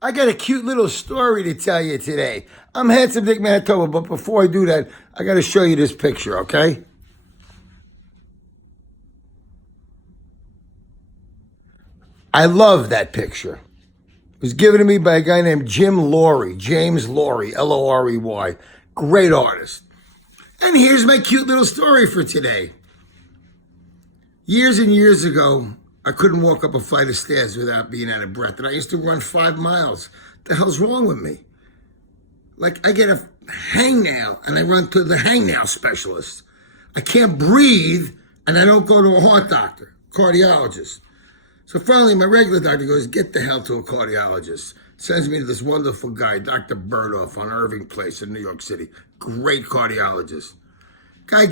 I got a cute little story to tell you today. I'm Handsome Dick Manitoba, but before I do that, I got to show you this picture, okay? I love that picture. It was given to me by a guy named James Laurie, Lorey. Great artist. And here's my cute little story for today. Years and years ago, I couldn't walk up a flight of stairs without being out of breath. And I used to run 5 miles. The hell's wrong with me? Like, I get a hangnail and I run to the hangnail specialist. I can't breathe and I don't go to a heart doctor, cardiologist. So finally, my regular doctor goes, get the hell to a cardiologist. Sends me to this wonderful guy, Dr. Burdoff on Irving Place in New York City. Great cardiologist. Guy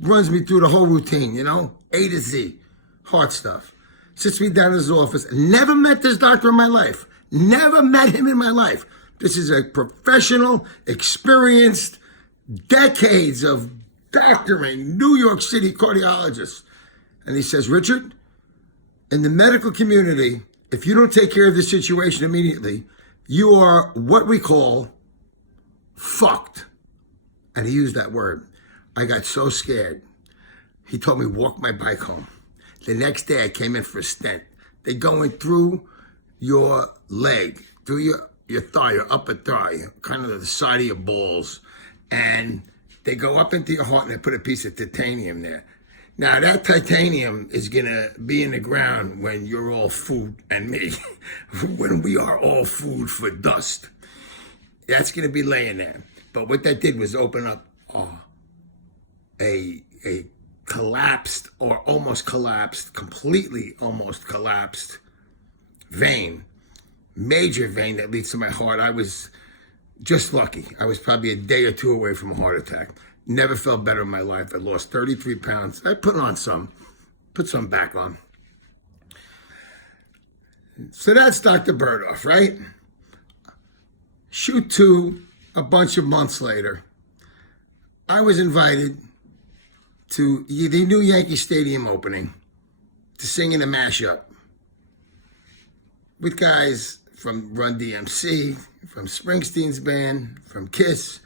runs me through the whole routine, A to Z, heart stuff. Sits me down in his office. Never met this doctor in my life. Never met him in my life. This is a professional, experienced, decades of doctoring New York City cardiologist. And he says, Richard, in the medical community, if you don't take care of the situation immediately, you are what we call fucked. And he used that word. I got so scared. He told me, walk my bike home. The next day I came in for a stent. They're going through your leg, through your thigh, your upper thigh, kind of the side of your balls. And they go up into your heart and they put a piece of titanium there. Now, that titanium is going to be in the ground when you're all food, and me, when we are all food for dust. That's going to be laying there. But what that did was open up a collapsed or almost collapsed, completely almost collapsed vein, major vein that leads to my heart. I was just lucky. I was probably a day or two away from a heart attack. Never felt better in my life. I lost 33 pounds. I put some back on. So that's Dr. Burdoff, right? Shoot to a bunch of months later. I was invited to the new Yankee Stadium opening to sing in a mashup with guys from Run DMC, from Springsteen's band, from Kiss.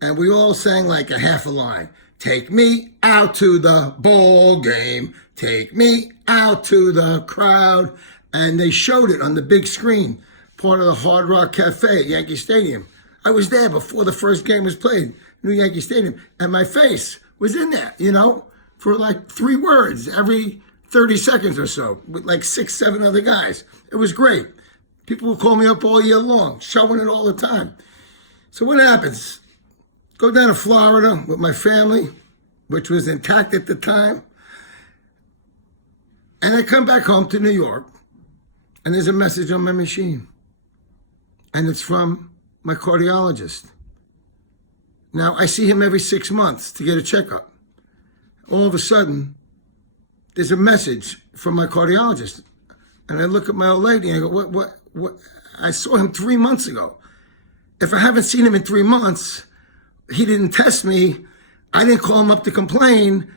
And we all sang like a half a line. Take me out to the ball game. Take me out to the crowd. And they showed it on the big screen, part of the Hard Rock Cafe at Yankee Stadium. I was there before the first game was played, New Yankee Stadium. And my face was in there, for like 3 words every 30 seconds or so, with like 6, 7 other guys. It was great. People would call me up all year long, showing it all the time. So what happens? Go down to Florida with my family, which was intact at the time. And I come back home to New York, and there's a message on my machine. And it's from my cardiologist. Now, I see him every 6 months to get a checkup. All of a sudden, there's a message from my cardiologist. And I look at my old lady and I go, what? I saw him 3 months ago. If I haven't seen him in 3 months, he didn't test me, I didn't call him up to complain,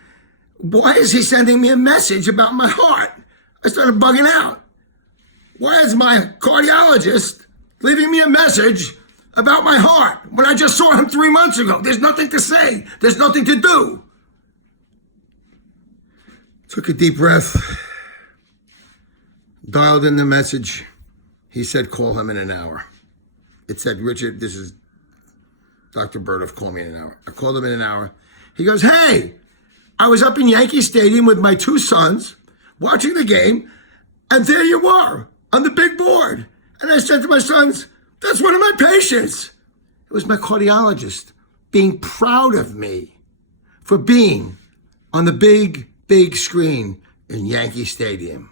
why is he sending me a message about my heart? I started bugging out. Why is my cardiologist leaving me a message about my heart when I just saw him 3 months ago? There's nothing to say. There's nothing to do. Took a deep breath, dialed in the message. He said, call him in an hour. It said, Richard, this is Dr. Burdoff, call me in an hour. I called him in an hour. He goes, hey, I was up in Yankee Stadium with my 2 sons watching the game, and there you were on the big board. And I said to my sons, that's one of my patients. It was my cardiologist being proud of me for being on the big screen in Yankee Stadium.